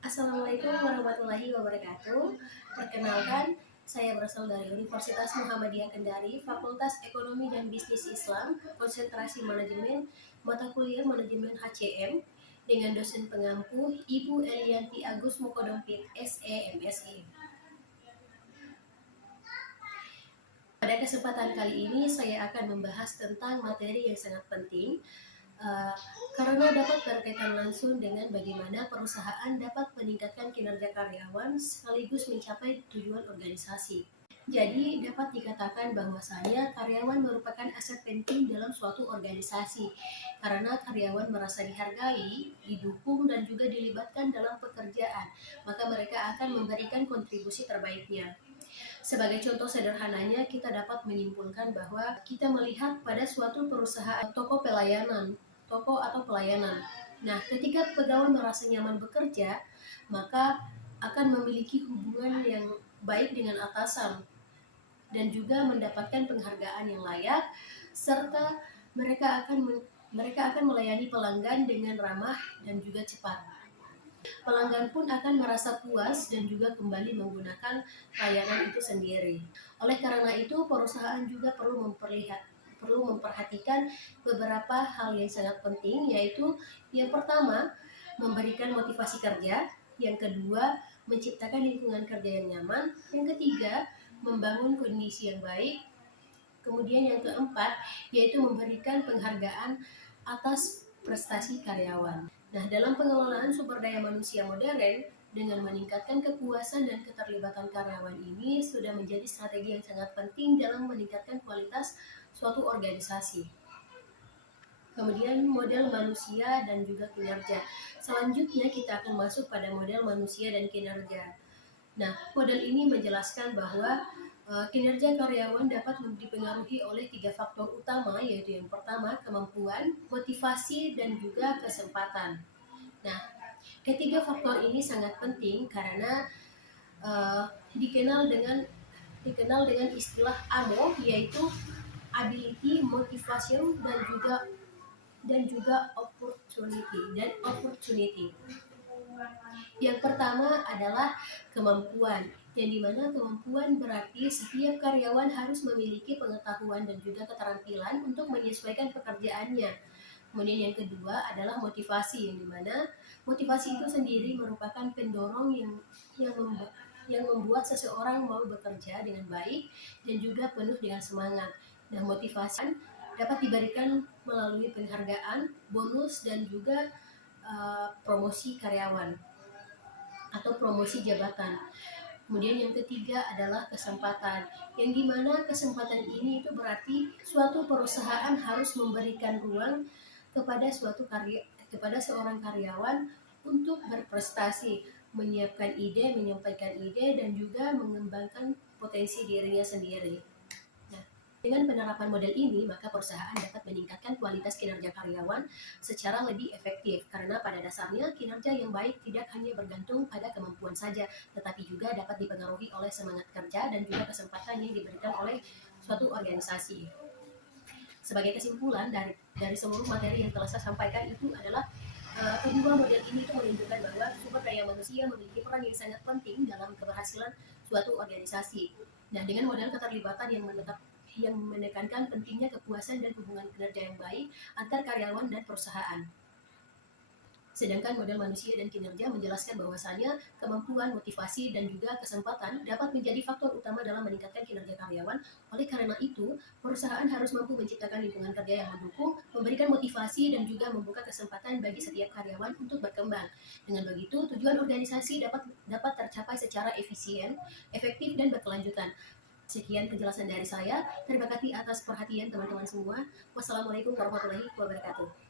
Assalamualaikum warahmatullahi wabarakatuh. Perkenalkan, saya berasal dari Universitas Muhammadiyah Kendari, Fakultas Ekonomi dan Bisnis Islam, konsentrasi manajemen, mata kuliah manajemen HCM, dengan dosen pengampu Ibu Elianti Agus Mukodompit, SE, MSI. Pada kesempatan kali ini saya akan membahas tentang materi yang sangat penting, karena dapat berkaitan langsung dengan bagaimana perusahaan dapat meningkatkan kinerja karyawan sekaligus mencapai tujuan organisasi. Jadi dapat dikatakan bahwasanya karyawan merupakan aset penting dalam suatu organisasi, karena karyawan merasa dihargai, didukung, dan juga dilibatkan dalam pekerjaan, maka mereka akan memberikan kontribusi terbaiknya. Sebagai contoh sederhananya, kita dapat menyimpulkan bahwa kita melihat pada suatu perusahaan toko atau pelayanan. Nah, ketika pegawai merasa nyaman bekerja, maka akan memiliki hubungan yang baik dengan atasan dan juga mendapatkan penghargaan yang layak, serta mereka akan melayani pelanggan dengan ramah dan juga cepat. Pelanggan pun akan merasa puas dan juga kembali menggunakan layanan itu sendiri. Oleh karena itu, perusahaan juga perlu memperhatikan beberapa hal yang sangat penting, yaitu yang pertama, memberikan motivasi kerja, yang kedua, menciptakan lingkungan kerja yang nyaman, yang ketiga, membangun kondisi yang baik, kemudian yang keempat, yaitu memberikan penghargaan atas prestasi karyawan. Nah, dalam pengelolaan sumber daya manusia modern, dengan meningkatkan kepuasan dan keterlibatan karyawan ini sudah menjadi strategi yang sangat penting dalam meningkatkan kualitas suatu organisasi. Kemudian model manusia dan juga kinerja. Selanjutnya kita akan masuk pada model manusia dan kinerja. Nah, model ini menjelaskan bahwa kinerja karyawan dapat dipengaruhi oleh 3 faktor utama, yaitu yang pertama kemampuan, motivasi, dan juga kesempatan. Nah, ketiga faktor ini sangat penting karena dikenal dengan istilah AMO, yaitu ability, motivation, dan juga opportunity. Yang pertama adalah kemampuan, yang dimana kemampuan berarti setiap karyawan harus memiliki pengetahuan dan juga keterampilan untuk menyesuaikan pekerjaannya. Kemudian yang kedua adalah motivasi, yang dimana motivasi itu sendiri merupakan pendorong yang membuat seseorang mau bekerja dengan baik dan juga penuh dengan semangat. Dan motivasi dapat diberikan melalui penghargaan, bonus, dan juga promosi karyawan atau promosi jabatan. Kemudian yang ketiga adalah kesempatan, yang dimana kesempatan ini itu berarti suatu perusahaan harus memberikan ruang kepada seorang karyawan untuk berprestasi, menyiapkan ide, menyampaikan ide, dan juga mengembangkan potensi dirinya sendiri. Nah, dengan penerapan model ini, maka perusahaan dapat meningkatkan kualitas kinerja karyawan secara lebih efektif, karena pada dasarnya kinerja yang baik tidak hanya bergantung pada kemampuan saja, tetapi juga dapat dipengaruhi oleh semangat kerja dan juga kesempatan yang diberikan oleh suatu organisasi. Sebagai kesimpulan dari seluruh materi yang telah saya sampaikan itu adalah kedua model ini itu menunjukkan bahwa sumber daya manusia memiliki peran yang sangat penting dalam keberhasilan suatu organisasi. Nah, dengan model keterlibatan yang menekankan pentingnya kepuasan dan hubungan kinerja yang baik antar karyawan dan perusahaan. Sedangkan model manusia dan kinerja menjelaskan bahwasanya kemampuan, motivasi, dan juga kesempatan dapat menjadi faktor utama dalam meningkatkan kinerja karyawan. Oleh karena itu, perusahaan harus mampu menciptakan lingkungan kerja yang mendukung, memberikan motivasi, dan juga membuka kesempatan bagi setiap karyawan untuk berkembang. Dengan begitu, tujuan organisasi dapat tercapai secara efisien, efektif, dan berkelanjutan. Sekian penjelasan dari saya. Terima kasih atas perhatian teman-teman semua. Wassalamualaikum warahmatullahi wabarakatuh.